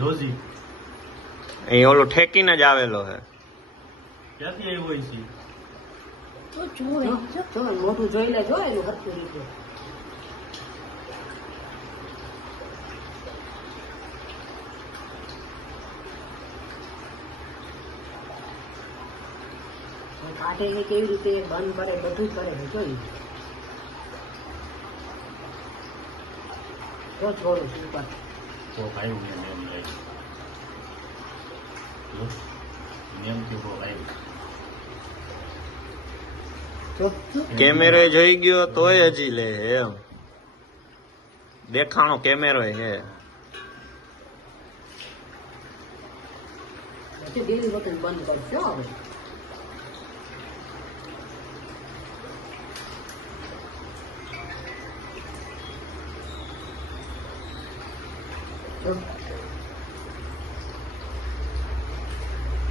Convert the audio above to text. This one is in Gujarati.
જોજી એ ઓલો ઠેકી ન જ આવેલો છે કેથી આવ્યો છે તો જોઈ છે જો મોટું જોઈ લેજો એનું હરતું જો તો ખાટલેની કેવી રીતે બંધ કરે બધું કરે જોયું તો થોડું શીખવા ကိုယ်ပိုင်းဝင်နေတယ်လေဟုတ်ညံကိုယ်ပိုင်း કેમેરો જોઈ ગયો તોય હજી લે એમ દેખાણો કેમેરો હે બંધ કરજો Eu...